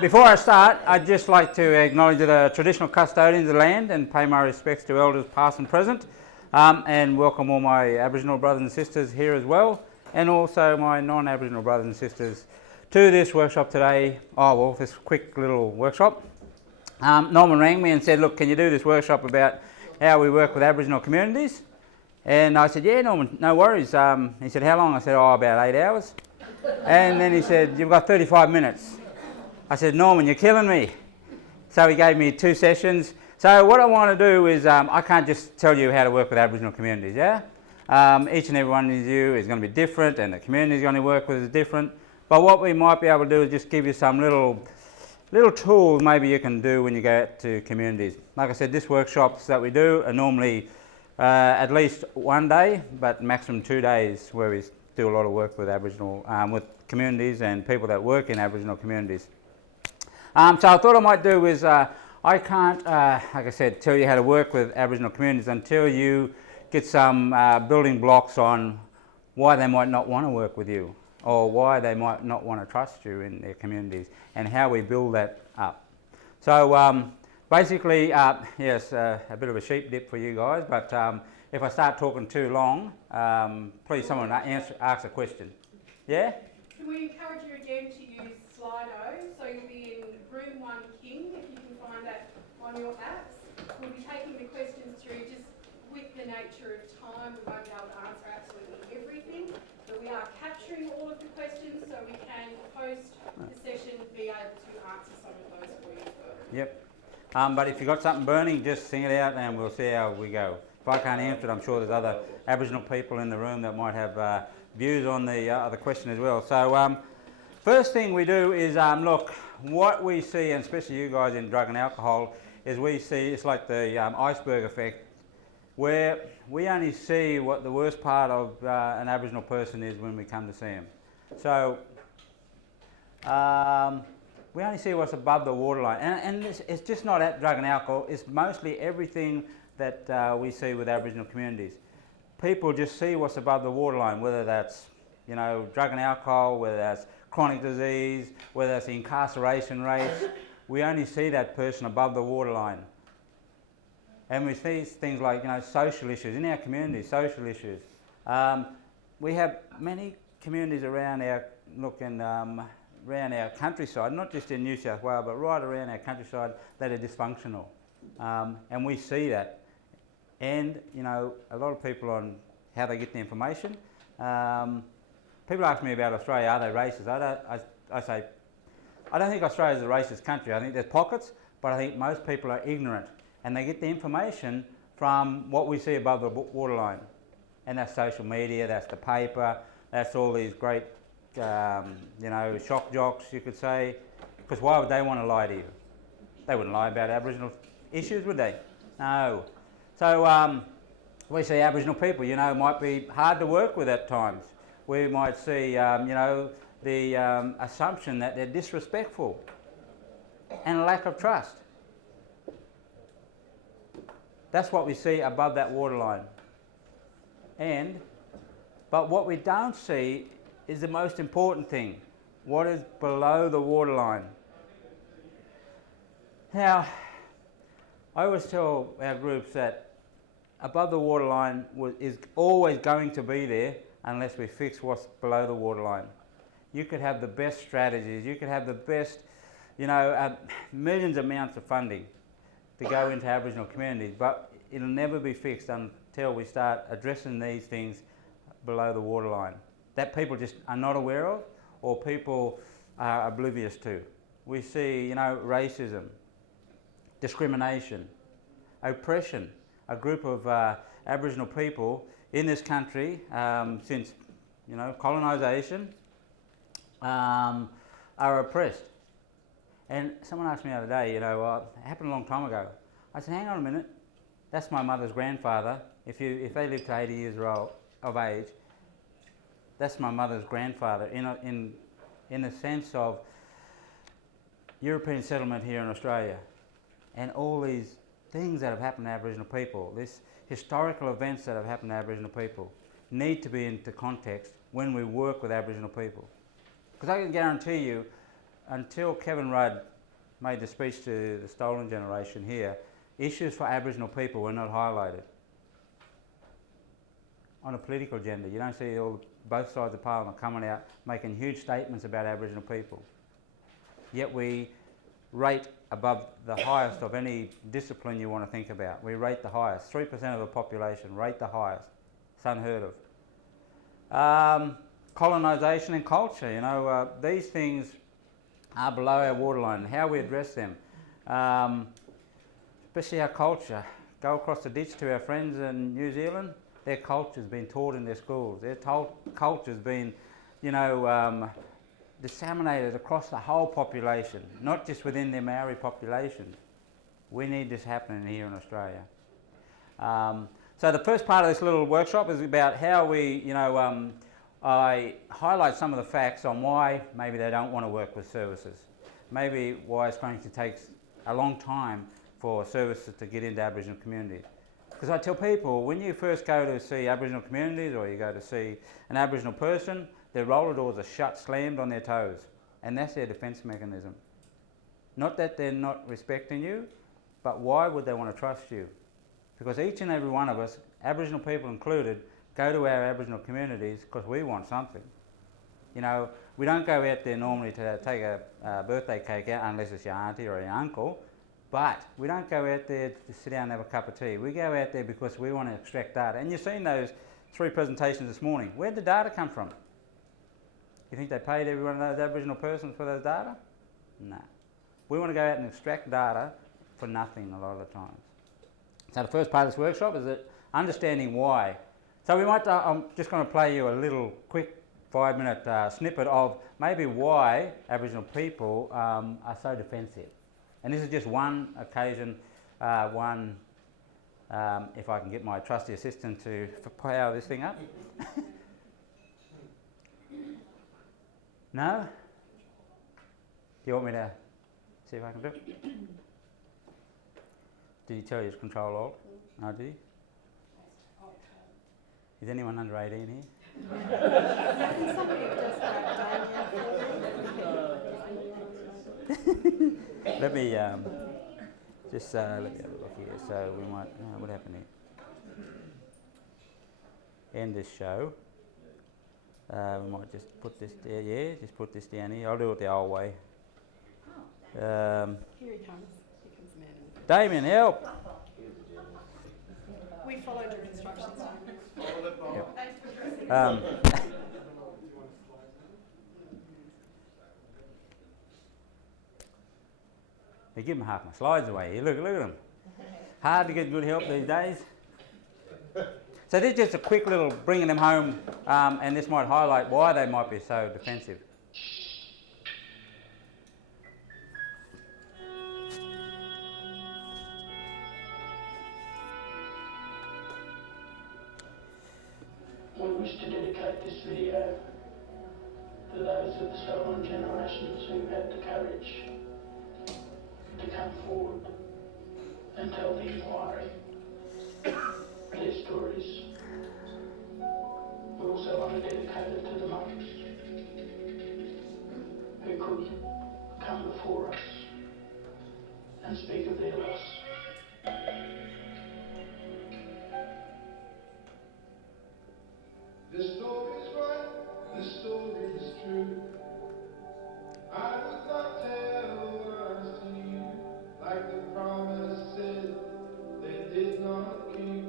Before I start, I'd just like to acknowledge the traditional custodians of the land and pay my respects to elders past and present, and welcome all my Aboriginal brothers and sisters here as well, and also my non-Aboriginal brothers and sisters to this workshop today. This quick little workshop. Norman rang me and said, look, can you do this workshop about how we work with Aboriginal communities? And I said, yeah, Norman, no worries. He said, how long? I said, about 8 hours. And then he said, you've got 35 minutes. I said, Norman, you're killing me. So he gave me 2 sessions. So what I want to do is, I can't just tell you how to work with Aboriginal communities, yeah? Each and every one of you is going to be different, and the community is going to work with is different. But what we might be able to do is just give you some little tools maybe you can do when you go out to communities. Like I said, these workshops that we do are normally at least 1 day, but maximum 2 days, where we do a lot of work with Aboriginal, with communities and people that work in Aboriginal communities. So I thought I might do is, I can't, like I said, tell you how to work with Aboriginal communities until you get some building blocks on why they might not want to work with you, or why they might not want to trust you in their communities, and how we build that up. So basically, yes, a bit of a sheep dip for you guys, but if I start talking too long, please someone ask a question. Yeah? Can we encourage you again to use Slido? So you'll be in room 1 King, if you can find that on your apps. We'll be taking the questions through. Just with the nature of time, we won't be able to answer absolutely everything, but we are capturing all of the questions so we can, post the session, be able to answer some of those for you. Yep. But if you've got something burning, just sing it out and we'll see how we go. If I can't answer it, I'm sure there's other Aboriginal people in the room that might have views on the question as well. So first thing we do is, look, what we see, and especially you guys in drug and alcohol, is we see it's like the iceberg effect, where we only see what the worst part of an Aboriginal person is when we come to see them. So we only see what's above the waterline, and it's just not at drug and alcohol, it's mostly everything that we see with Aboriginal communities. People just see what's above the waterline, whether that's, you know, drug and alcohol, whether that's chronic disease, whether that's the incarceration rates. We only see that person above the waterline. And we see things like, you know, social issues in our community, social issues. We have many communities around our, around our countryside, not just in New South Wales, but right around our countryside, that are dysfunctional. And we see that. And, you know, a lot of people on how they get the information. People ask me about Australia, are they racist? I say, I don't think Australia's a racist country. I think there's pockets, but I think most people are ignorant. And they get the information from what we see above the waterline. And that's social media, that's the paper, that's all these great, you know, shock jocks, you could say. Because why would they want to lie to you? They wouldn't lie about Aboriginal issues, would they? No. So we see Aboriginal people, you know, might be hard to work with at times. We might see, you know, the assumption that they're disrespectful and a lack of trust. That's what we see above that waterline. But what we don't see is the most important thing, what is below the waterline. Now, I always tell our groups that above the waterline is always going to be there unless we fix what's below the waterline. You could have the best strategies, you could have the best, you know, millions of amounts of funding to go into Aboriginal communities, but it'll never be fixed until we start addressing these things below the waterline that people just are not aware of, or people are oblivious to. We see, you know, racism, discrimination, oppression. A group of Aboriginal people in this country since, you know, colonisation are oppressed. And someone asked me the other day, you know, it happened a long time ago. I said, hang on a minute, that's my mother's grandfather. If they live to 80 years of age, that's my mother's grandfather in the sense of European settlement here in Australia, and all these things that have happened to Aboriginal people, these historical events that have happened to Aboriginal people, need to be into context when we work with Aboriginal people. Because I can guarantee you, until Kevin Rudd made the speech to the stolen generation here, issues for Aboriginal people were not highlighted. On a political agenda, you don't see both sides of Parliament coming out making huge statements about Aboriginal people. Yet we rate above the highest of any discipline you want to think about. We rate the highest. 3% of the population rate the highest. It's unheard of. Colonisation and culture, you know, these things are below our waterline. How we address them, especially our culture. Go across the ditch to our friends in New Zealand. Their culture's been taught in their schools. Their culture's been, you know, disseminated across the whole population, not just within their Maori population. We need this happening here in Australia. So the first part of this little workshop is about how we, you know, I highlight some of the facts on why maybe they don't want to work with services. Maybe why it's going to take a long time for services to get into Aboriginal communities. Because I tell people, when you first go to see Aboriginal communities or you go to see an Aboriginal person, their roller doors are shut, slammed on their toes. And that's their defence mechanism. Not that they're not respecting you, but why would they want to trust you? Because each and every one of us, Aboriginal people included, go to our Aboriginal communities because we want something. You know, we don't go out there normally to take a birthday cake out unless it's your auntie or your uncle. But we don't go out there to sit down and have a cup of tea. We go out there because we want to extract data. And you've seen those 3 presentations this morning. Where did the data come from? You think they paid every one of those Aboriginal persons for those data? No. We want to go out and extract data for nothing a lot of the times. So the first part of this workshop is that understanding why. So we might, I'm just going to play you a little quick 5-minute snippet of maybe why Aboriginal people are so defensive. And this is just one occasion, if I can get my trusty assistant to power this thing up. No? Do you want me to see if I can do it? Did he tell you to control alt? No, did he? Is anyone under 18 here? Let me just let me have a look here. So we might. What happened here? End this show. We might just put this there. Yeah, just put this down here. I'll do it the old way. Here he comes. Here comes the man. Damien, help! We followed your instructions. Yep. They give them half my slides away here. Look at them. Hard to get good help these days. So this is just a quick little bringing them home, and this might highlight why they might be so defensive. We wish to dedicate this video to those of the stolen generations who had the courage to come forward and tell the inquiry their stories. We also want to dedicate it to the mums who could come before us and speak of their loss. The story's right, the story is true. I would not tell lies to you, like the promise said they did not keep.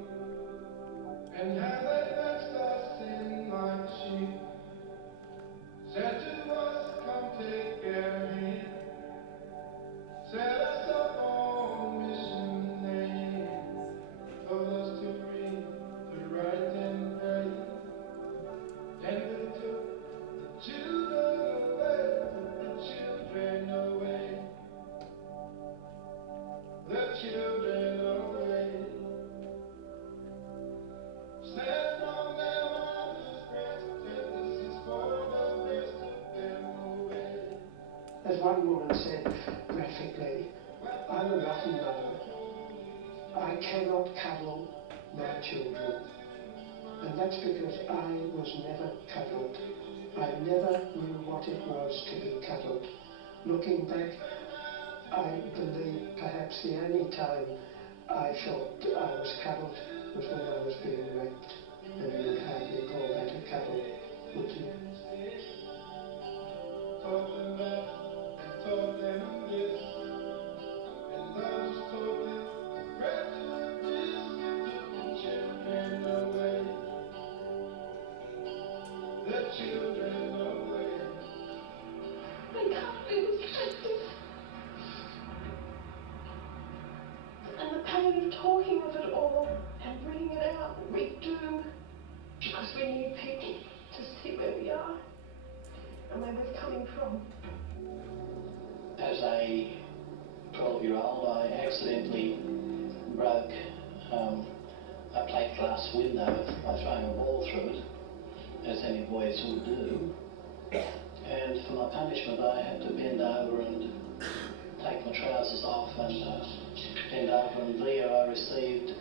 And how they vexed us in like sheep, said to us, come take our hand, set us up on mission names, told us to read, to write and pray. And we took the children away, the children away, the children away. Snatched from their mother's breast, and this is for the rest of them away. As one woman said graphically, I'm a rotten mother. I cannot cuddle my children. And that's because I was never cuddled. I never knew what it was to be cuddled. Looking back, I believe perhaps the only time I felt I was cuddled was when I was being raped, and you would hardly call that a cuddle, would you? Taught them that, and taught them this, and I just told them prejudice took the children away, the children away. They can't be respected. And the pain of talking of it all and bringing it out, we do, because we need people to see where we are and where we're coming from. As a 12-year-old, I accidentally broke a plate glass window by throwing a ball through it, as any boys would do. And for my punishment, I had to bend over and take my trousers off and bend over, and there I received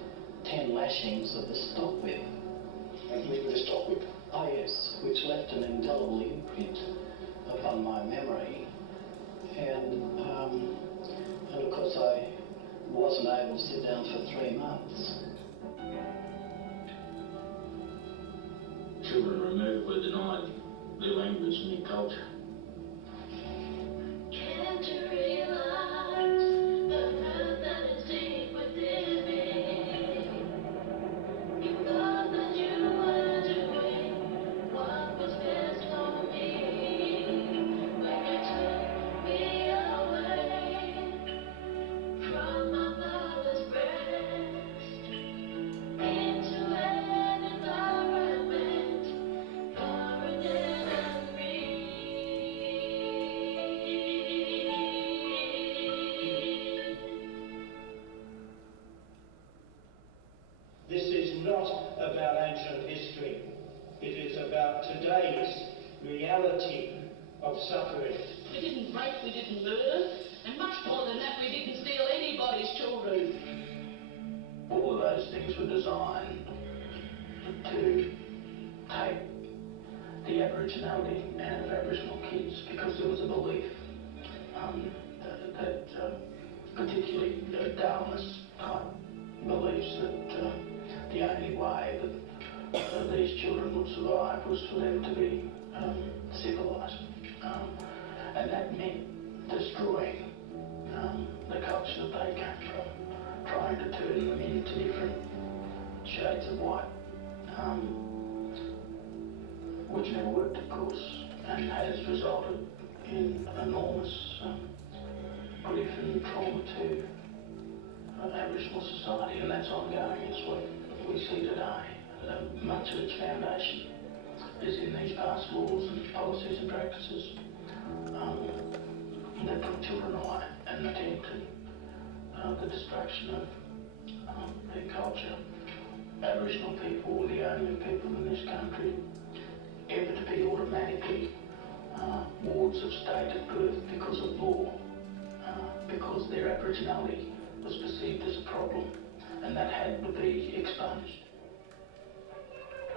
10 lashings of the stock whip. And you with a stock whip? Oh yes, which left an indelible imprint upon my memory. And of course I wasn't able to sit down for 3 months. Children removed were denied their language and their culture. Can't you realize the hurt that is deep within me? You thought that you were doing what was best for me when you took me away from my mother's breast into an environment foreign and free. This is not about ancient history. It is about today's reality of suffering. We didn't rape, we didn't murder, and much more than that, we didn't steal anybody's children. All of those things were designed to take the Aboriginality out of Aboriginal kids, because there was a belief that particularly Darwinist type beliefs that the only way that these children would survive was for them to be civilised, and that meant destroying the culture that they came from, trying to turn them into different shades of white, which never worked, of course, and has resulted in enormous grief and trauma to Aboriginal society, and that's ongoing as we see today. Much of its foundation is in these past laws and policies and practices that took children away and attempted the destruction of their culture. Aboriginal people were the only people in this country ever to be automatically wards of state at birth because of law, because their Aboriginality was perceived as a problem, and that had to be expunged.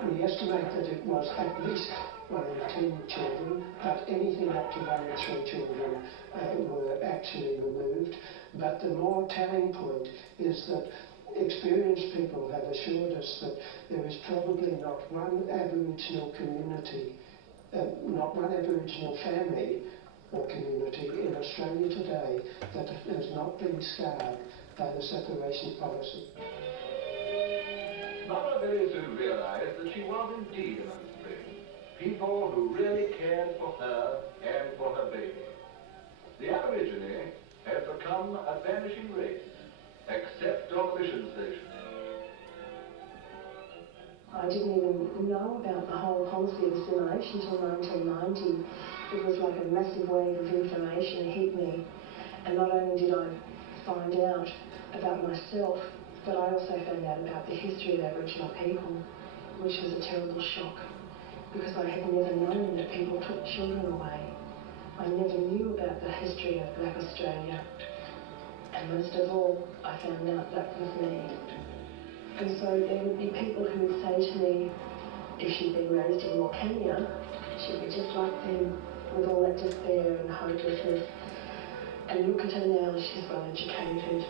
We estimate that it was at least 1 in 10 children, but anything up to 1 in 3 children were actually removed. But the more telling point is that experienced people have assured us that there is probably not one Aboriginal community, not one Aboriginal family or community in Australia today that has not been scarred by the separation policy. Mother very soon realized that she was indeed amongst friends, people who really cared for her and for her baby. The Aborigine had become a vanishing race, except on the mission station. I didn't even know about the whole policy of assimilation until 1990. It was like a massive wave of information hit me, and not only did I find out about myself, but I also found out about the history of Aboriginal people, which was a terrible shock, because I had never known that people took children away. I never knew about the history of Black Australia, and most of all, I found out that was me. And so there would be people who would say to me, if she'd been raised in Kenya, she'd be just like them, with all that despair and hopelessness. And look at her now, she's well educated,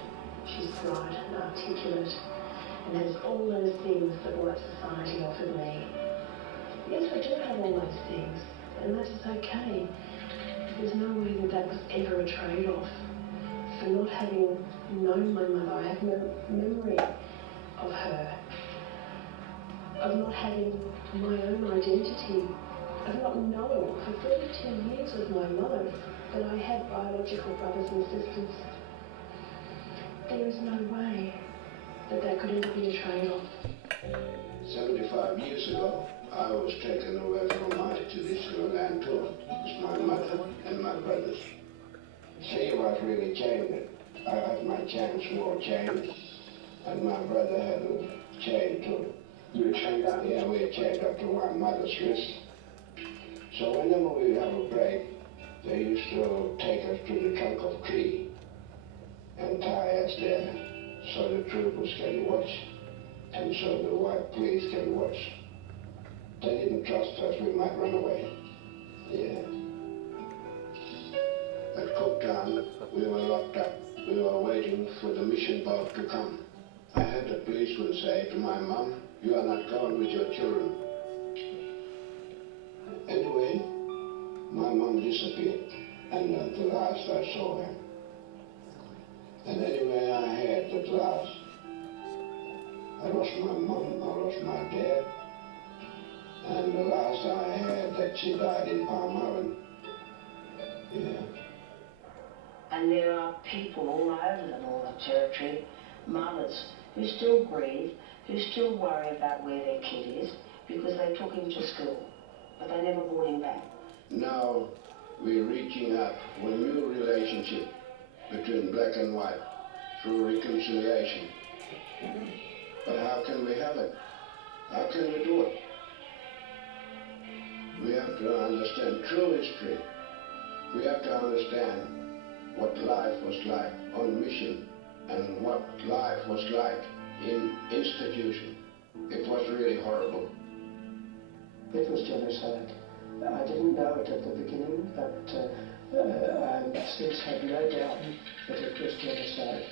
she's bright and articulate, and has all those things that white society offered me. Yes, I do have all those things, and that is okay. There's no way that that was ever a trade-off. For not having known my mother, I have no memory of her, of not having my own identity, of not knowing for 32 years of my life that I had biological brothers and sisters. There is no way that that could ever be a trade-off. 75 years ago, I was taken away from my traditional land too. It's my mother and my brothers. She was really chained. I had my chains wore chains, and my brother had a chain too. You were chained up? Yeah, we were chained up to my mother's wrist. So whenever we have a break, they used to take us to the trunk of tree and tie us there so the troopers can watch and so the white police can watch. They didn't trust us, we might run away. Yeah. At Cooktown, we were locked up. We were waiting for the mission boat to come. I had the policeman say to my mom, "You are not going with your children." Anyway, my mom disappeared, and at the last I saw her. And anyway, I had at last. I lost my mom, I lost my dad, and the last I had that she died in Palm Island. Yeah. And there are people all over the Northern Territory, mothers, who still grieve, who still worry about where their kid is because they took him to school, but they never brought him back. Now we're reaching out for a new relationship between black and white through reconciliation. But how can we have it? How can we do it? We have to understand true history. We have to understand what life was like on mission and what life was like in institution. It was really horrible. It was genocide. I didn't know it at the beginning, but I since have no doubt that it was genocide.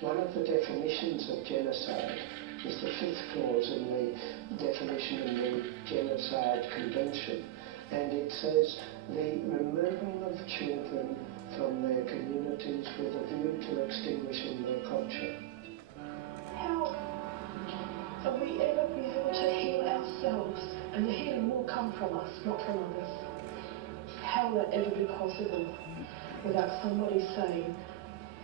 One of the definitions of genocide is the 5th clause in the definition in the Genocide Convention, and it says the removal of children from their communities with a view to extinguishing their culture. How are we ever be able to heal ourselves? And the healing will come from us, not from others. How will that ever be possible without somebody saying,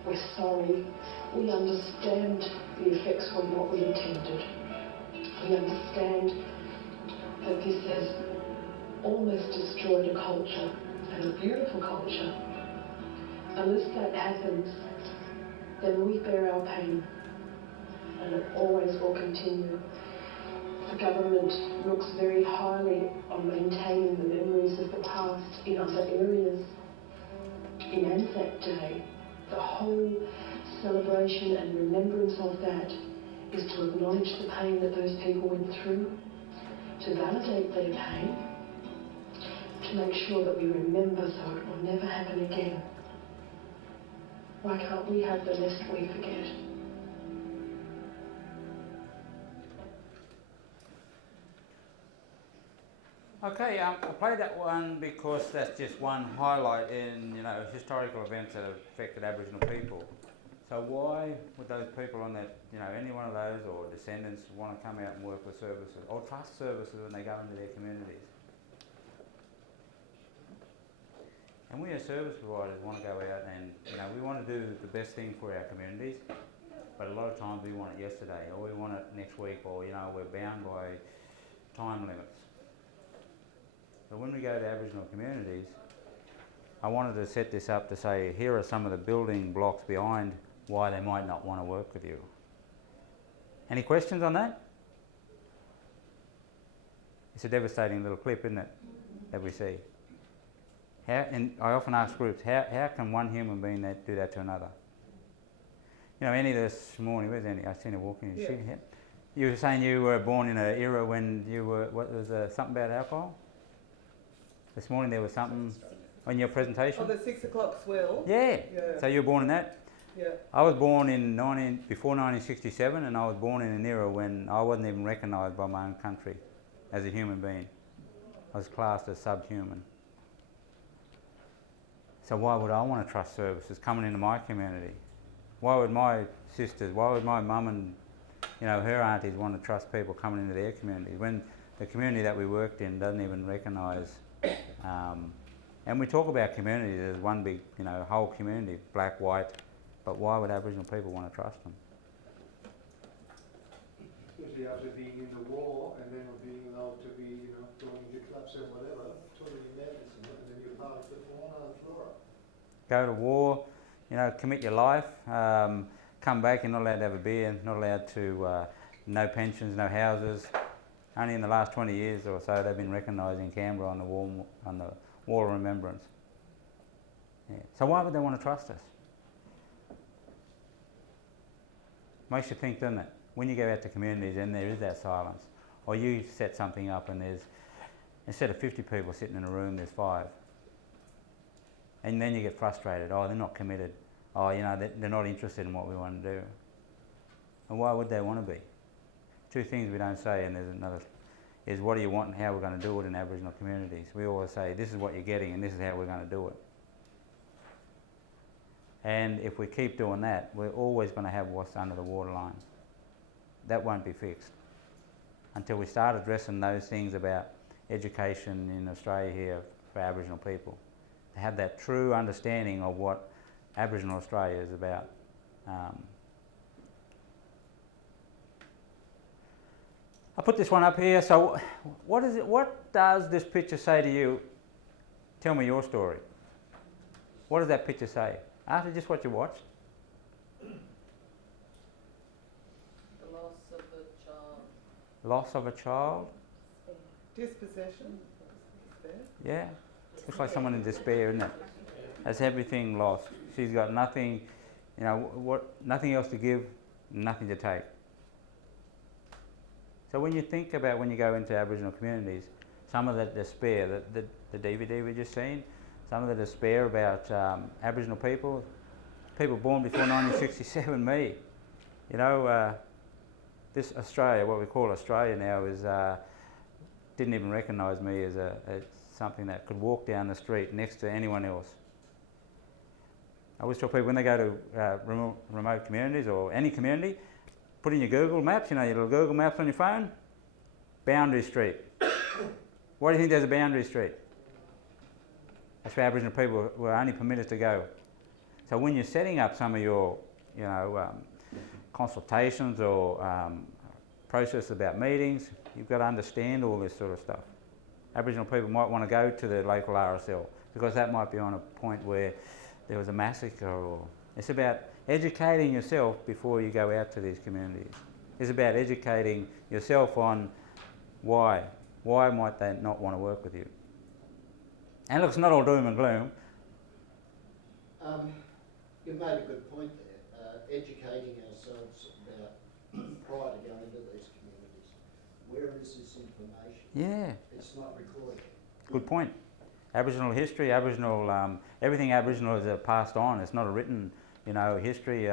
"We're sorry, we understand the effects were not what we intended. We understand that this has almost destroyed a culture, and a beautiful culture." Unless that happens, then we bear our pain, and it always will continue. The government looks very highly on maintaining the memories of the past in other areas. In Anzac Day, the whole celebration and remembrance of that is to acknowledge the pain that those people went through, to validate their pain, to make sure that we remember so it will never happen again. Why can't we have the lest we forget? Okay, I played that one because that's just one highlight in, historical events that have affected Aboriginal people. So why would those people on that, any one of those or descendants want to come out and work with services or trust services when they go into their communities? And we as service providers want to go out and, we want to do the best thing for our communities, but a lot of times we want it yesterday or we want it next week or, we're bound by time limits. But when we go to Aboriginal communities, I wanted to set this up to say, here are some of the building blocks behind why they might not want to work with you. Any questions on that? It's a devastating little clip, isn't it, that we see. And I often ask groups, how can one human being do that to another? Annie this morning, where's Annie? I seen her walking. Yeah. You were saying you were born in an era when you were, something about alcohol? This morning there was something, on your presentation? Oh, the 6 o'clock swell? Yeah. Yeah. So you were born in that? Yeah. I was born before 1967, and I was born in an era when I wasn't even recognised by my own country as a human being. I was classed as subhuman. So why would I want to trust services coming into my community? Why would my sisters, why would my mum and her aunties want to trust people coming into their communities when the community that we worked in doesn't even recognise? And we talk about communities as one big, whole community, black, white, but why would Aboriginal people want to trust them? Especially after being in the war and then being allowed to be, going to clubs and whatever, totally madness, and then you're part of the fauna and flora. Go to war, commit your life, come back, you're not allowed to have a beer, not allowed to, no pensions, no houses. Only in the last 20 years or so they've been recognised in Canberra on the wall of remembrance. Yeah. So why would they want to trust us? Makes you think, doesn't it? When you go out to communities and there is that silence, or you set something up and there's, instead of 50 people sitting in a room, there's 5. And then you get frustrated, oh, they're not committed, oh, they're not interested in what we want to do. And why would they want to be? 2 things we don't say, and there's another, is what do you want and how we're going to do it in Aboriginal communities. We always say, this is what you're getting and this is how we're going to do it. And if we keep doing that, we're always going to have what's under the waterline. That won't be fixed. Until we start addressing those things about education in Australia here for Aboriginal people. To have that true understanding of what Aboriginal Australia is about. I put this one up here, so what does this picture say to you? Tell me your story. What does that picture say? After just what you watched? The loss of a child. Loss of a child? Dispossession. Despair. Yeah. Looks like someone in despair, isn't it? Has everything lost. She's got nothing, nothing else to give, nothing to take. So when you think about when you go into Aboriginal communities, some of the despair, the DVD we just seen, some of the despair about Aboriginal people born before 1967, me. This Australia, what we call Australia now, is didn't even recognise me as something that could walk down the street next to anyone else. I always tell people when they go to remote communities or any community, put in your Google Maps, your little Google Maps on your phone, Boundary Street. Why do you think there's a Boundary Street? That's where Aboriginal people were only permitted to go. So when you're setting up some of your, consultations or process about meetings, you've got to understand all this sort of stuff. Aboriginal people might want to go to the local RSL because that might be on a point where there was a massacre, or it's about educating yourself before you go out to these communities. It's about educating yourself on why might they not want to work with you. And look, it's not all doom and gloom. You made a good point there, educating ourselves about prior to going into these communities. Where is this information? Yeah. It's not recorded. Good point. Aboriginal history, Aboriginal, everything Aboriginal is passed on. It's not a written, history.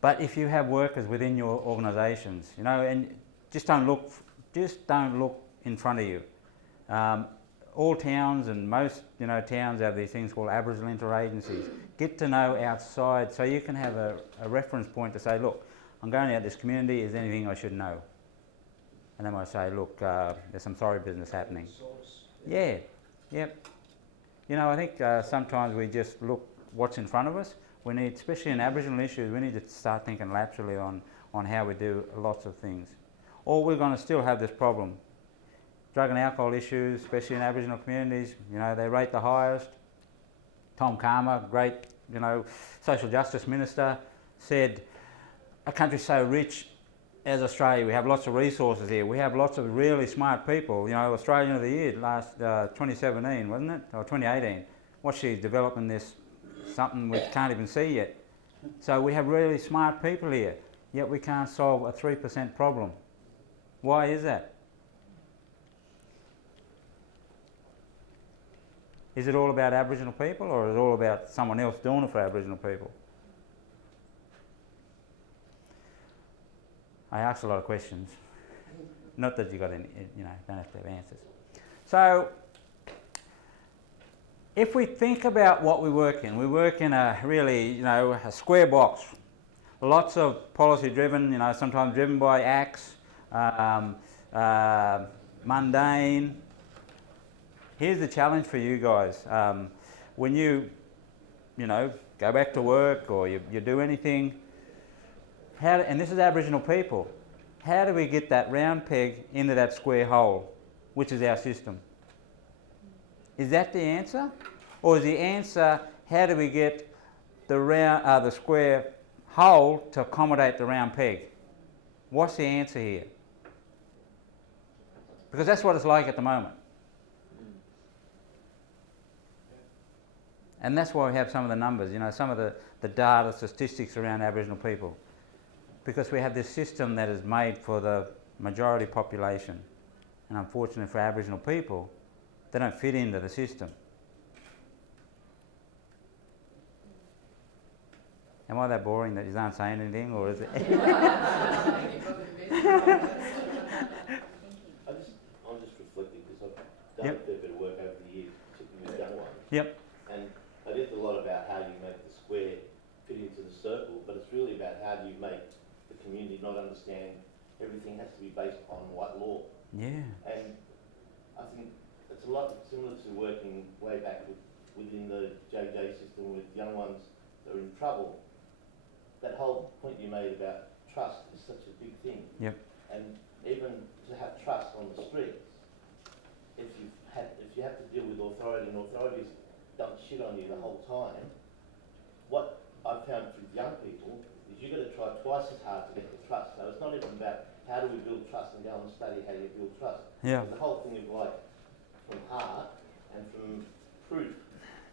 But if you have workers within your organisations, and just don't look in front of you. All towns and most, towns have these things called Aboriginal interagencies. Get to know outside so you can have a reference point to say, look, I'm going out this community, is there anything I should know? And they might say, look, there's some sorry business happening. Yeah, yep. I think sometimes we just look what's in front of us. We need, especially in Aboriginal issues, we need to start thinking laterally on how we do lots of things. Or we're going to still have this problem. Drug and alcohol issues, especially in Aboriginal communities, they rate the highest. Tom Calma, great, social justice minister, said, a country so rich as Australia, we have lots of resources here, we have lots of really smart people. Australian of the Year last 2017, wasn't it? Or 2018. What's she developing this, something we can't even see yet. So we have really smart people here, yet we can't solve a 3% problem. Why is that? Is it all about Aboriginal people, or is it all about someone else doing it for Aboriginal people? I asked a lot of questions. Not that you got any, don't have to have answers. So, if we think about what we work in a really, a square box. Lots of policy driven, sometimes driven by acts, mundane. Here's the challenge for you guys. When you go back to work or you do anything, and this is Aboriginal people, how do we get that round peg into that square hole, which is our system? Is that the answer? Or is the answer, how do we get the square hole to accommodate the round peg? What's the answer here? Because that's what it's like at the moment. And that's why we have some of the numbers, some of the data, statistics around Aboriginal people. Because we have this system that is made for the majority population. And unfortunately for Aboriginal people, they don't fit into the system. Am I that boring that you aren't saying anything, or is it? I'm just reflecting because I've done a fair bit of work over the years, particularly with young ones. Yep. And I did a lot about how you make the square fit into the circle, but it's really about how do you make the community not understand everything has to be based on white law. Yeah. And I think it's a lot similar to working way back within the JJ system with young ones that are in trouble. That whole point you made about trust is such a big thing. Yep. And even to have trust on the streets, if you have to deal with authority and authorities dump shit on you the whole time, what I've found with young people is you've got to try twice as hard to get the trust. So it's not even about how do we build trust and go and study how you build trust. Yeah. It's the whole thing of like from heart and from proof.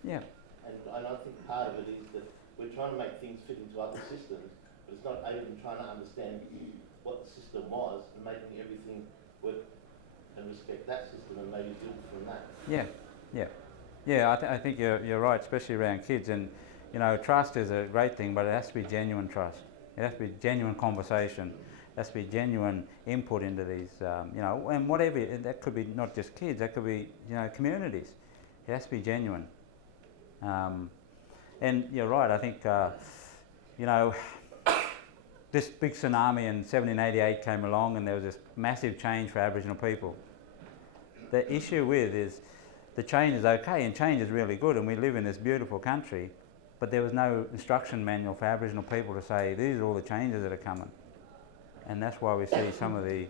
Yeah. And I think part of it is that we're trying to make things fit into other systems, but it's not even trying to understand what the system was and making everything work and respect that system and maybe build from that. Yeah, yeah. Yeah, I think you're right, especially around kids. And, trust is a great thing, but it has to be genuine trust. It has to be genuine conversation. It has to be genuine input into these, and whatever, that could be not just kids, that could be, communities. It has to be genuine. And you're right, I think, this big tsunami in 1788 came along and there was this massive change for Aboriginal people. The issue is the change is okay and change is really good and we live in this beautiful country, but there was no instruction manual for Aboriginal people to say these are all the changes that are coming. And that's why we see some of the,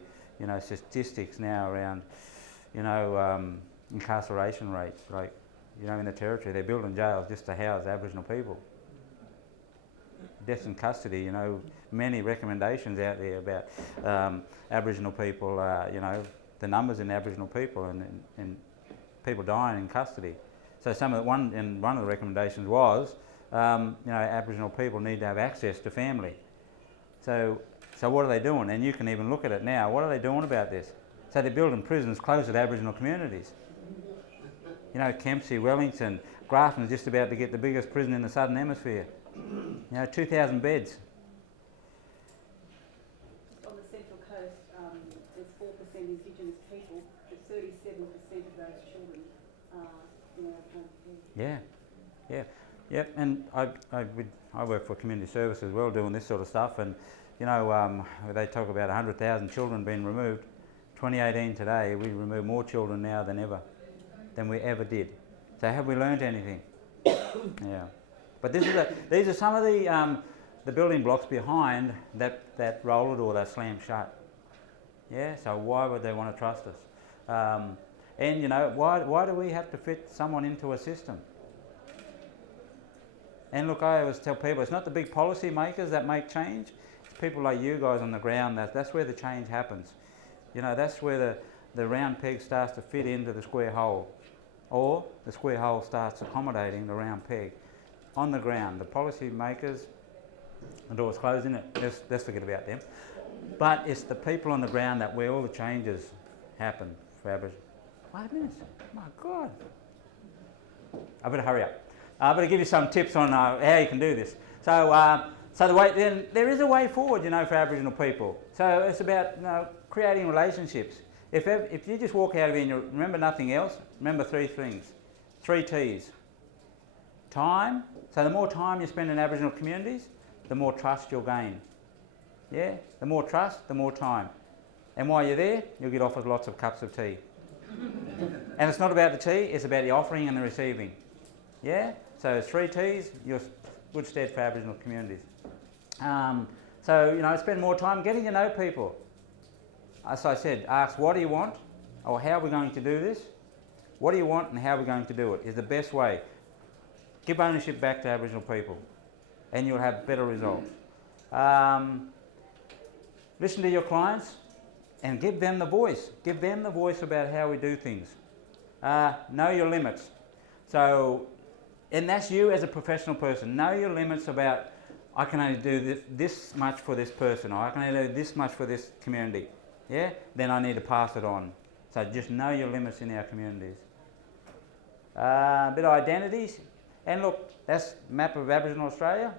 statistics now around, incarceration rates, like, in the Territory, they're building jails just to house Aboriginal people. Deaths in custody, many recommendations out there about Aboriginal people, the numbers in Aboriginal people and people dying in custody. So one of the recommendations was, Aboriginal people need to have access to family. So what are they doing? And you can even look at it now. What are they doing about this? So they're building prisons close to Aboriginal communities. Kempsey, Wellington, Grafton's just about to get the biggest prison in the Southern Hemisphere. 2,000 beds. On the Central Coast, there's 4% Indigenous people, but 37% of those children are, Yeah. And I work for community service as well, doing this sort of stuff, and they talk about 100,000 children being removed. 2018 today, we remove more children now than we ever did. So have we learned anything? Yeah. But these are some of the building blocks behind that roller door that slammed shut. Yeah. So why would they want to trust us? And why do we have to fit someone into a system? And look, I always tell people, it's not the big policy makers that make change. It's people like you guys on the ground. That's where the change happens. That's where the round peg starts to fit into the square hole, or the square hole starts accommodating the round peg. On the ground, the policy makers, the door's closed, isn't it? Let's forget about them. But it's the people on the ground where all the changes happen for Aboriginal. 5 minutes. My God. I better hurry up. I better give you some tips on how you can do this. So the way, then there is a way forward, you know, for Aboriginal people. So it's about, you know, creating relationships. If you just walk out of here and you remember nothing else, remember three things, 3 T's. Time. So the more time you spend in Aboriginal communities, the more trust you'll gain. Yeah, the more trust, the more time. And while you're there, you'll get offered lots of cups of tea. And it's not about the tea, it's about the offering and the receiving. Yeah? So 3 T's, you're good stead for Aboriginal communities. So, you know, spend more time getting to know people. As I said, ask what do you want, or how are we going to do this? What do you want and how are we going to do it is the best way. Give ownership back to Aboriginal people and you'll have better results. Listen to your clients and give them the voice. Give them the voice about how we do things. Know your limits. So, and that's you as a professional person. Know your limits about, I can only do this much for this person, or I can only do this much for this community. Yeah? Then I need to pass it on. So just know your limits in our communities. A bit of identities. And look, that's a map of Aboriginal Australia.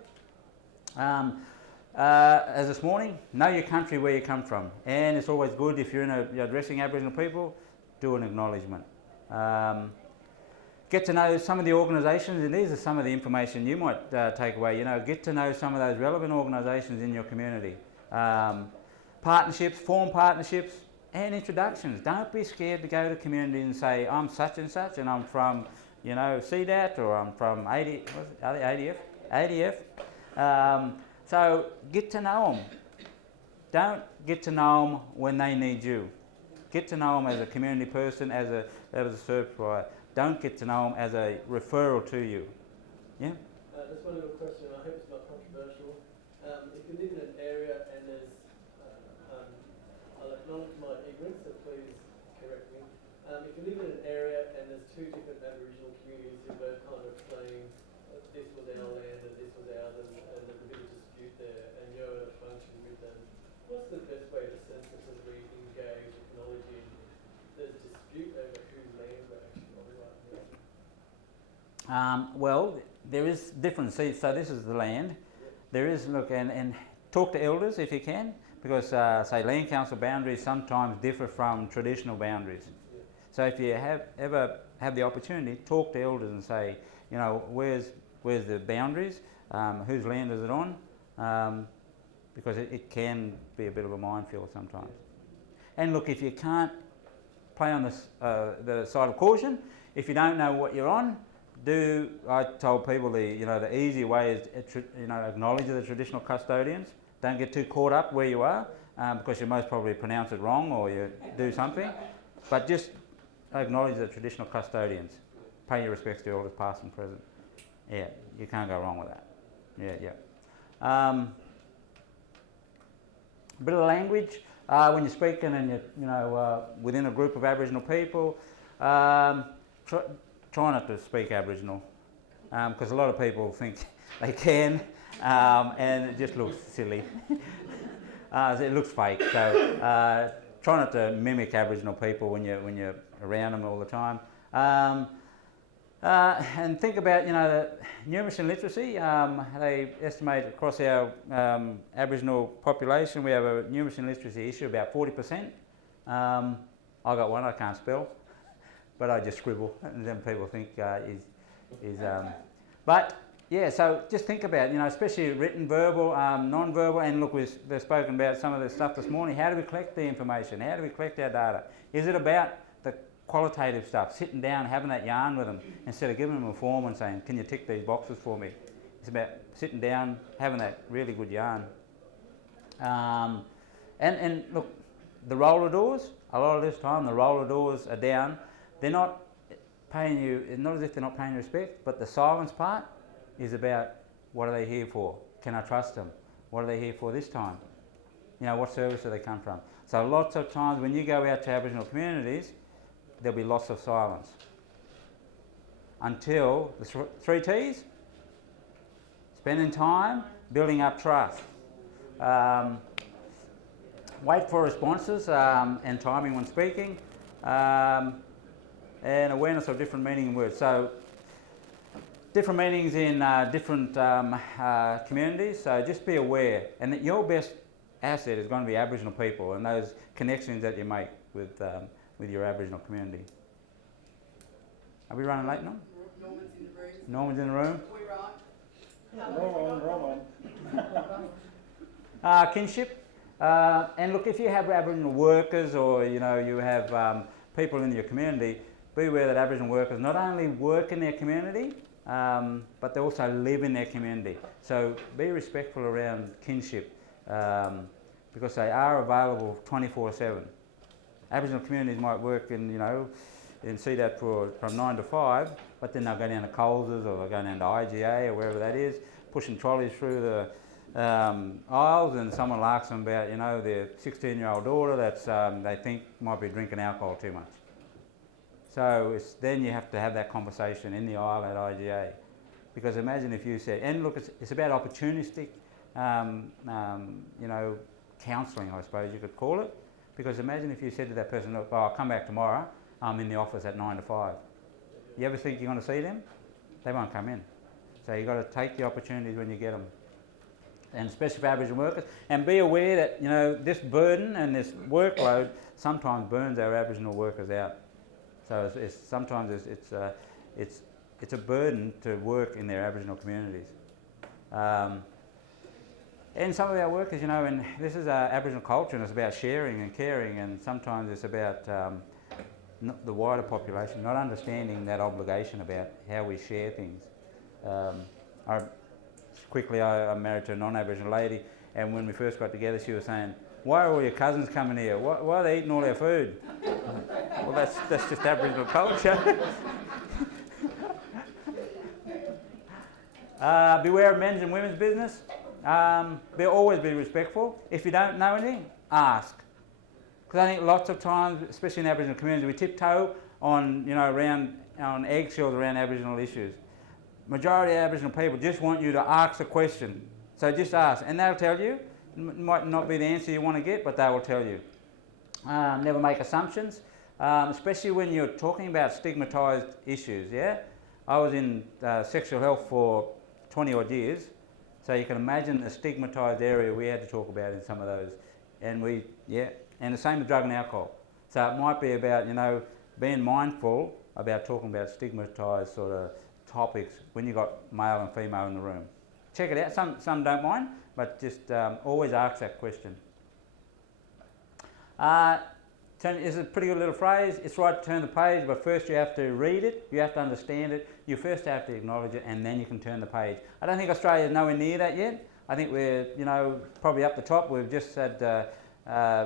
As this morning, know your country where you come from. And it's always good if you're addressing Aboriginal people, do an acknowledgement. Get to know some of the organisations, and these are some of the information you might take away. You know, get to know some of those relevant organisations in your community. Partnerships, form partnerships, and introductions. Don't be scared to go to community and say, I'm such and such, and I'm from, you know, CDAT, or I'm from ADF. So get to know them. Don't get to know them when they need you. Get to know them as a community person, as a service provider. Don't get to know them as a referral to you. Yeah? Just one little question, I hope it's not controversial. If you live in an area and there's, I'll acknowledge my ignorance, so please correct me. If you live in an area and there's 2 different Aboriginal communities who both kind of claim this was our land and this was ours, and there's a bit of dispute there, and you're at a function with them, what's the best way to sensitively engage, acknowledging the dispute over whose land we're actually on right now? Well, there is difference. See, so this is the land. There is, look, and talk to elders if you can, because say land council boundaries sometimes differ from traditional boundaries. So if you ever have the opportunity, talk to elders and say, you know, where's the boundaries, whose land is it on, because it can be a bit of a minefield sometimes. And look, if you can't play on the side of caution, if you don't know what you're on, I told people the easy way is acknowledge the traditional custodians. Don't get too caught up where you are, because you most probably pronounce it wrong or you do something. But just acknowledge the traditional custodians. Pay your respects to elders past and present. Yeah, you can't go wrong with that. Yeah. A bit of language when you're speaking and you're within a group of Aboriginal people. Try not to speak Aboriginal, because a lot of people think they can, and it just looks silly. It looks fake. So try not to mimic Aboriginal people when you're around them all the time. And think about the numeracy and literacy. They estimate across our Aboriginal population we have a numeracy and literacy issue about 40%. I got one, I can't spell, but I just scribble, and then people think but yeah, so just think about, especially written, verbal, non-verbal, and look, we've spoken about some of the stuff this morning. How do we collect the information? How do we collect our data? Is it about the qualitative stuff, sitting down, having that yarn with them, instead of giving them a form and saying, can you tick these boxes for me? It's about sitting down, having that really good yarn. And look, the roller doors, a lot of this time the roller doors are down. They're not paying you, not as if they're not paying you respect, but the silence part is about what are they here for? Can I trust them? What are they here for this time? What service do they come from? So lots of times when you go out to Aboriginal communities, there'll be lots of silence. Until the 3 T's, spending time, building up trust. Wait for responses and timing when speaking. And awareness of different meaning and words. So different meanings in different communities, so just be aware, and that your best asset is going to be Aboriginal people and those connections that you make with your Aboriginal community. Are we running late now? Norman's in the room. Norman's in the room. We're right. Kinship, and look, if you have Aboriginal workers or you have people in your community, be aware that Aboriginal workers not only work in their community, but they also live in their community. So be respectful around kinship, because they are available 24/7. Aboriginal communities might work in CDAT from 9 to 5, but then they'll go down to Coles's or they'll go down to IGA or wherever that is, pushing trolleys through the aisles, and someone will ask them about their 16-year-old daughter that's they think might be drinking alcohol too much. So then you have to have that conversation in the aisle at IGA, because imagine if you said, and look, it's about opportunistic, counselling, I suppose you could call it, because imagine if you said to that person, look, I'll come back tomorrow, I'm in the office at 9 to 5. You ever think you're going to see them? They won't come in. So you've got to take the opportunities when you get them. And especially for Aboriginal workers, and be aware that this burden and this workload sometimes burns our Aboriginal workers out. So sometimes it's a burden to work in their Aboriginal communities. And some of our workers, and this is Aboriginal culture, and it's about sharing and caring, and sometimes it's about the wider population not understanding that obligation about how we share things. I'm married to a non-Aboriginal lady, and when we first got together she was saying, why are all your cousins coming here? Why are they eating all our food? Well, that's just Aboriginal culture. Beware of men's and women's business. Always be respectful. If you don't know anything, ask. Because I think lots of times, especially in Aboriginal communities, we tiptoe on eggshells around Aboriginal issues. Majority of Aboriginal people just want you to ask a question. So just ask, and they'll tell you. It might not be the answer you want to get, but they will tell you. Never make assumptions, especially when you're talking about stigmatised issues, yeah? I was in sexual health for 20 odd years, so you can imagine the stigmatised area we had to talk about in some of those. And the same with drug and alcohol. So it might be about, being mindful about talking about stigmatised sort of topics when you've got male and female in the room. Check it out, some don't mind, but just always ask that question. Is a pretty good little phrase. It's right to turn the page, but first you have to read it, you have to understand it, you first have to acknowledge it, and then you can turn the page. I don't think Australia is nowhere near that yet. I think we're, probably up the top. We've just had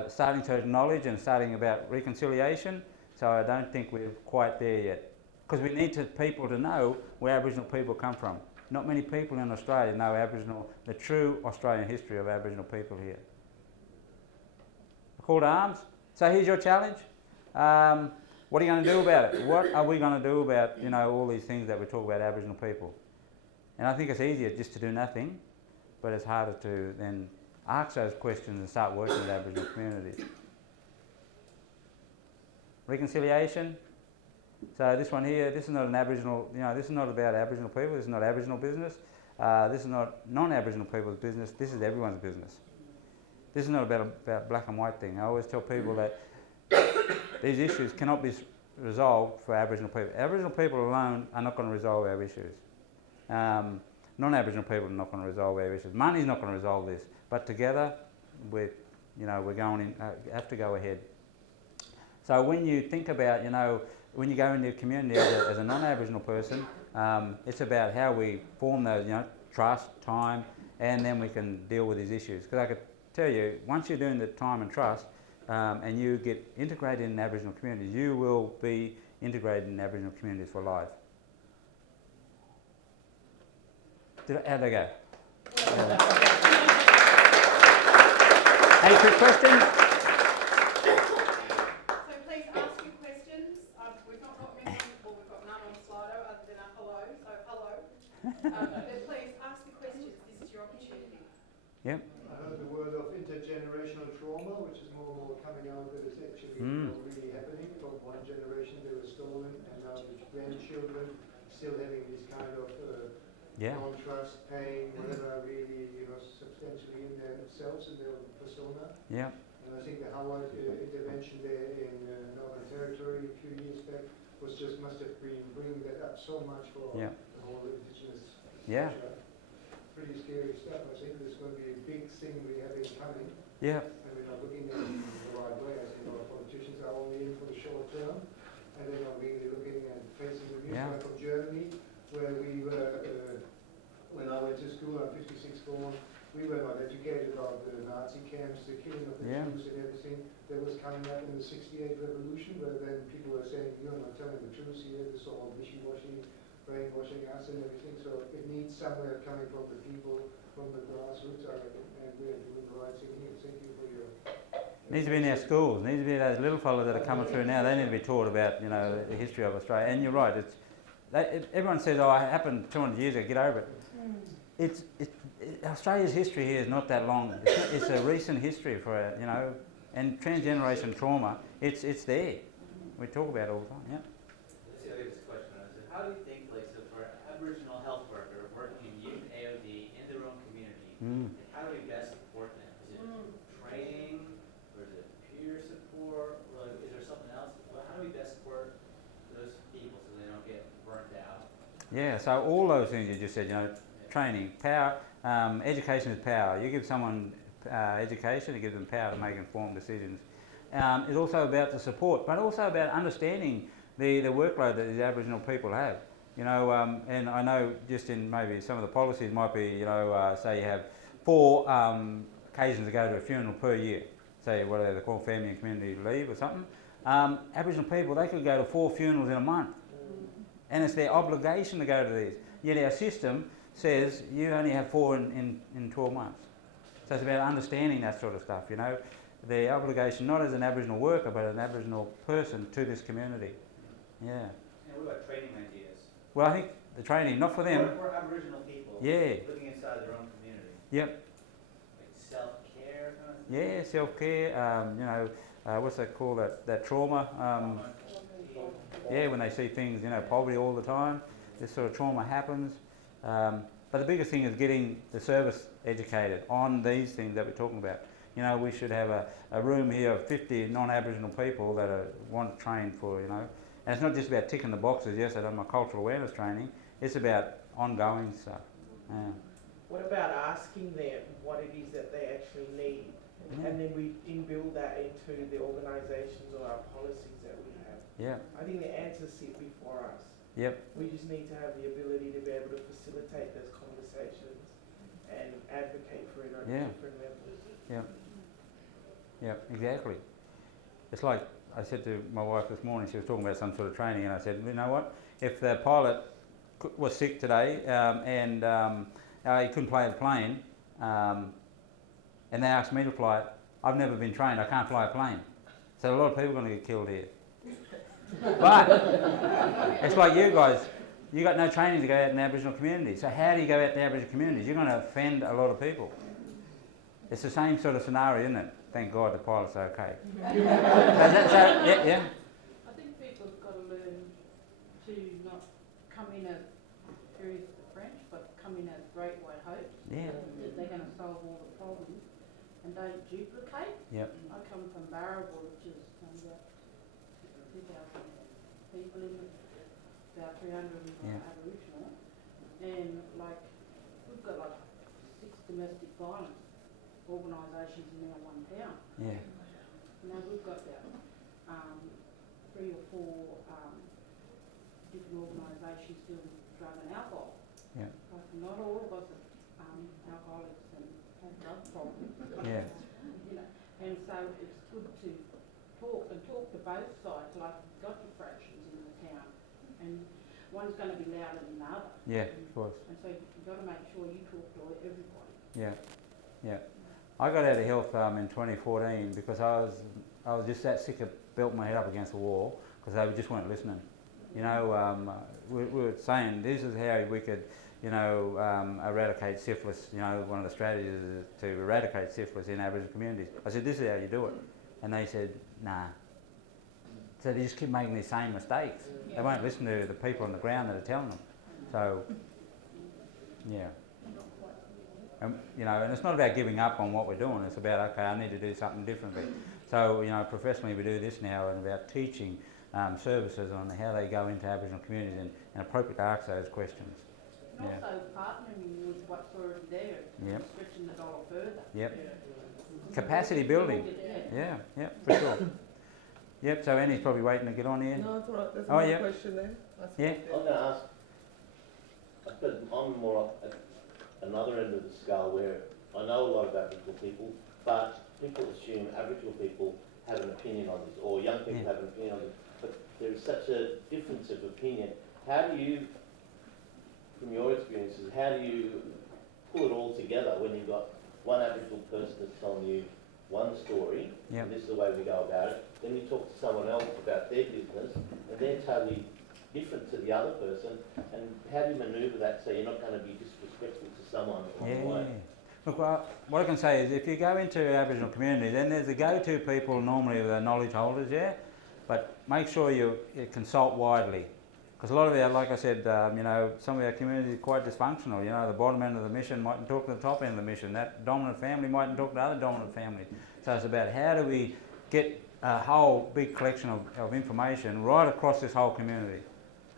starting to acknowledge and starting about reconciliation, so I don't think we're quite there yet. Because we need people to know where Aboriginal people come from. Not many people in Australia know the true Australian history of Aboriginal people here. Call to arms. So here's your challenge. What are you going to do about it? What are we going to do about all these things that we talk about Aboriginal people? And I think it's easier just to do nothing, but it's harder to then ask those questions and start working with Aboriginal communities. Reconciliation. So this one here, this is not an Aboriginal, this is not about Aboriginal people, this is not Aboriginal business, this is not non-Aboriginal people's business, this is everyone's business. This is not about a black and white thing. I always tell people that these issues cannot be resolved for Aboriginal people. Aboriginal people alone are not going to resolve our issues. Non-Aboriginal people are not going to resolve our issues. Money's not going to resolve this, but together we're going in, have to go ahead. So when you think about, when you go into your community as a non-Aboriginal person, it's about how we form those, trust, time, and then we can deal with these issues. Because I could tell you, once you're doing the time and trust, and you get integrated in Aboriginal communities, you will be integrated in Aboriginal communities for life. How'd they go? Any quick questions? But please ask the questions. This is your opportunity. Yep. I heard the word of intergenerational trauma, which is more and more coming out that it's actually not really happening. From one generation they were stolen, and now the grandchildren still having this kind of Yeah. non-trust, pain, whatever, really, substantially in themselves and their persona. Yeah. And I think the Howard intervention there in Northern Territory a few years back must have been bringing that up so much for Yeah. the whole Indigenous Yeah. culture. Pretty scary stuff. I think there's going to be a big thing we have coming. Yeah. And we're not looking at it in the right way. I think our politicians are only in for the short term, and they're not really looking at facing the news. Yeah. Like from Germany, where we were, when I went to school, I'm 56 born, we were not educated about the Nazi camps, the killing of the Yeah. Jews and everything that was coming up in the '68 revolution, where then people were saying, you're not telling the truth here, this is all wishy-washy, brainwashing us and everything. So it needs somewhere coming from the people, from the grassroots, I reckon, and we're doing the right thing here. Thank you for your... Needs to be in our schools. Needs to be those little fellas that are coming through now. They need to be taught about, the history of Australia. And you're right. Everyone says, "Oh, it happened 200 years ago. Get over it." Australia's history here is not that long. It's a recent history for and transgeneration trauma. It's there. We talk about it all the time. Yeah. Let's see, I get this question. How do you think, so for an Aboriginal health worker working in youth AOD in their own community, how do we best support them? Is it training, or is it peer support, or is there something else? How do we best support those people so they don't get burnt out? Yeah. So all those things you just said, training, power, education is power. You give someone education, you give them power to make informed decisions. It's also about the support, but also about understanding the workload that these Aboriginal people have. And I know just in maybe some of the policies might be, say you have 4 occasions to go to a funeral per year. Say whatever they call family and community leave or something. Aboriginal people, they could go to 4 funerals in a month. And it's their obligation to go to these. Yet our system says you only have 4 in 12 months. So it's about understanding that sort of stuff, the obligation not as an Aboriginal worker but an Aboriginal person to this community. Yeah. And what about training ideas? Well, I think the training, not for them. For Aboriginal people Yeah. living inside their own community. Yep. Like self-care kind of thing? Yeah, self-care, what's that called, that trauma. Yeah, when they see things, poverty all the time, this sort of trauma happens. But the biggest thing is getting the service educated on these things that we're talking about. We should have a room here of 50 non-Aboriginal people that want trained for, and it's not just about ticking the boxes. Yes, I've done my cultural awareness training. It's about ongoing stuff. What about asking them what it is that they actually need? And then we inbuild that into the organisations or our policies that we have. Yeah. I think the answers sit before us. Yep. We just need to have the ability to be able to facilitate those conversations and advocate for it on different levels. Yeah. Yeah, exactly. It's like I said to my wife this morning, she was talking about some sort of training, and I said, you know what, if the pilot was sick today and he couldn't play the plane, and they asked me to fly it, I've never been trained, I can't fly a plane. So a lot of people are going to get killed here. But it's like you guys, you got no training to go out in the Aboriginal community. So how do you go out in the Aboriginal communities? You're going to offend a lot of people. It's the same sort of scenario, isn't it? Thank God the pilot's okay. Yeah. I think people have got to learn to not come in as, excuse the French, but come in as great white hopes. Yeah. That they're going to solve all the problems and don't duplicate. Yep. I come from Barrabool, which is about 2,000 people in it, about 300 Aboriginal, and we've got 6 domestic violence organisations in our one town. Yeah. Now we've got about 3 or 4 different organisations dealing with drug and alcohol. Yeah. Not all of us are alcoholics and have drug problems. Yeah. And so it's good to talk to both sides. Like you've got your fractions in the town, and one's going to be louder than the other. Yeah, of course. And so you've got to make sure you talk to everybody. Yeah. Yeah. I got out of health in 2014 because I was just that sick of belting my head up against the wall because they just weren't listening. We were saying this is how we could, eradicate syphilis. One of the strategies is to eradicate syphilis in Aboriginal communities. I said, this is how you do it. And they said, nah. So they just keep making these same mistakes. They won't listen to the people on the ground that are telling them. So, yeah. You know, and it's not about giving up on what we're doing. It's about, okay, I need to do something differently. So, you know, professionally we do this now, and about teaching services on how they go into Aboriginal communities and appropriately ask those questions. And also partnering with what's already there, Yep. stretching the dollar further. Yep. Capacity building. Yeah, for sure. Yep, so Annie's probably waiting to get on here. No, it's all right. There's Oh, another yep. question there. Yeah. I was going to ask, I suppose I'm more at another end of the scale where I know a lot of Aboriginal people, but people assume Aboriginal people have an opinion on this, or young people have an opinion on this, but there is such a difference of opinion. How do you, from your experiences, how do you pull it all together when you've got one Aboriginal person that's telling you one story, and this is the way we go about it, then you talk to someone else about their business, and they're totally different to the other person, and how do you manoeuvre that so you're not going to be disrespectful to someone along the way? Look, what I can say is if you go into Aboriginal community, then there's the go-to people normally the knowledge holders, but make sure you consult widely. Because a lot of our, like I said, you know, some of our communities are quite dysfunctional. You know, the bottom end of the mission mightn't talk to the top end of the mission. That dominant family mightn't talk to the other dominant family. So it's about how do we get a whole big collection of information right across this whole community.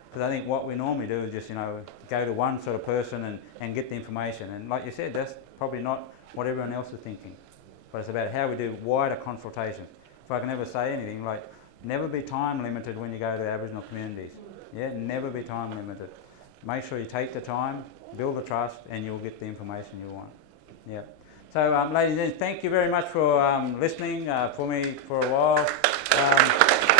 Because I think what we normally do is just, you know, go to one sort of person and get the information. And like you said, that's probably not what everyone else is thinking. But it's about how we do wider consultation. If I can ever say anything, like, never be time limited when you go to Aboriginal communities. Never be time limited. Make sure you take the time, build the trust, and you'll get the information you want. So, ladies and gentlemen, thank you very much for listening for me for a while.